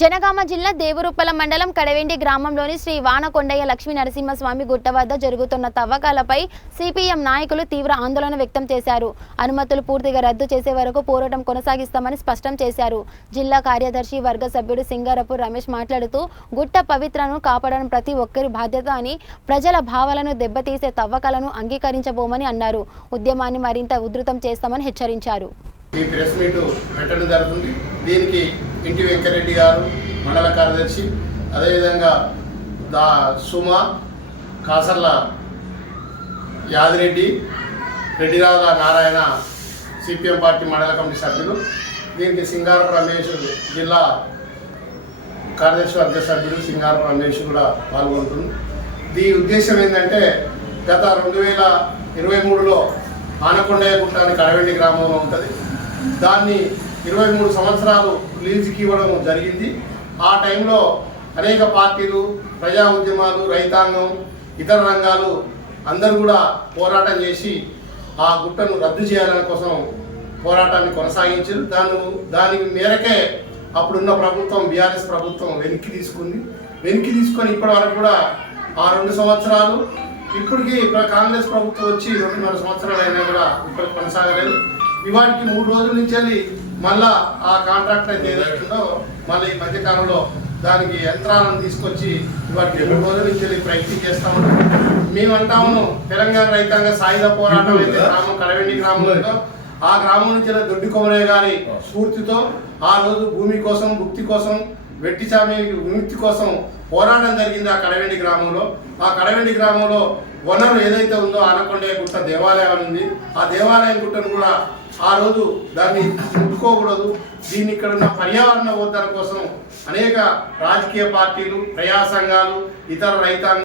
జనగామ జిల్లా దేవరూపల మండలం కడవెండి గ్రామంలోని శ్రీ వానకొండయ్య లక్ష్మీ నరసింహస్వామి గుట్ట వద్ద జరుగుతున్న తవ్వకాలపై సిపిఎం నాయకులు తీవ్ర ఆందోళన వ్యక్తం చేశారు. అనుమతులు పూర్తిగా రద్దు చేసే వరకు పోరాటం కొనసాగిస్తామని స్పష్టం చేశారు. జిల్లా కార్యదర్శి వర్గ సభ్యుడు సింగారపు రమేష్ మాట్లాడుతూ గుట్ట పవిత్రను కాపాడడం ప్రతి ఒక్కరి బాధ్యత అని, ప్రజల భావాలను దెబ్బతీసే తవ్వకాలను అంగీకరించబోమని అన్నారు. ఉద్యమాన్ని మరింత ఉధృతం చేస్తామని హెచ్చరించారు. ఈ ప్రెస్ మీట్ పెట్టడం జరుగుతుంది. దీనికి ఇంటి వెంకరెడ్డి గారు మండల కార్యదర్శి, అదేవిధంగా సుమ, కాసర్ల యాదిరెడ్డి, రెడ్డిరాజుల నారాయణ సిపిఎం పార్టీ మండల కమిటీ సభ్యులు, దీనికి సింగారపు రమేష్ జిల్లా కార్యదర్శి వర్గ సభ్యుడు సింగారపు రమేష్ కూడా పాల్గొంటుంది. దీని ఉద్దేశం ఏంటంటే గత 2023లో ఆనకొండయ్య గుట్ట అని కడవెండి గ్రామంలో ఉంటుంది. దాన్ని 23 సంవత్సరాలు లీజుకి ఇవ్వడం జరిగింది. ఆ టైంలో అనేక పార్టీలు, ప్రజా ఉద్యమాలు, రైతాంగం, ఇతర రంగాలు అందరూ కూడా పోరాటం చేసి ఆ గుట్టను రద్దు చేయాలని కోసం పోరాటాన్ని కొనసాగించారు. దాని మేరకే అప్పుడున్న ప్రభుత్వం, బీఆర్ఎస్ ప్రభుత్వం వెనక్కి తీసుకొని ఇప్పటి వరకు కూడా ఆ 2 సంవత్సరాలు, ఇప్పటికీ కాంగ్రెస్ ప్రభుత్వం వచ్చి 2.5 సంవత్సరాలు అయినా కూడా ఇప్పుడు కొనసాగలేదు. ఇవాటికి 3 రోజుల నుంచి వెళ్ళి మళ్ళా ఆ కాంట్రాక్ట్ అయితే ఏదైతుందో మళ్ళీ ఈ మధ్యకాలంలో దానికి యంత్రాలను తీసుకొచ్చి ఇవాటికి 3 రోజుల నుంచి వెళ్ళి ప్రయత్నం చేస్తాము. మేము అంటాము, తెలంగాణ రైతాంగ సాయుధ పోరాటం అయితే గ్రామం కడవెండి గ్రామంలో, ఆ గ్రామం నుంచి దొడ్డి కొమరయ్య గారి స్ఫూర్తితో ఆ రోజు భూమి కోసం, భుక్తి కోసం, వెట్టి చామి విముక్తి కోసం పోరాటం జరిగింది ఆ కడవెండి గ్రామంలో. ఆ కడవెండి గ్రామంలో వనరు ఏదైతే ఉందో ఆనకొండయ్య గుట్ట దేవాలయం ఉంది. ఆ దేవాలయం గుట్టను కూడా ఆ రోజు దాన్ని ముట్టుకోకూడదు, దీన్ని ఇక్కడ ఉన్న పర్యావరణ వర్ధన కోసం అనేక రాజకీయ పార్టీలు, ప్రజా సంఘాలు, ఇతర రైతాంగ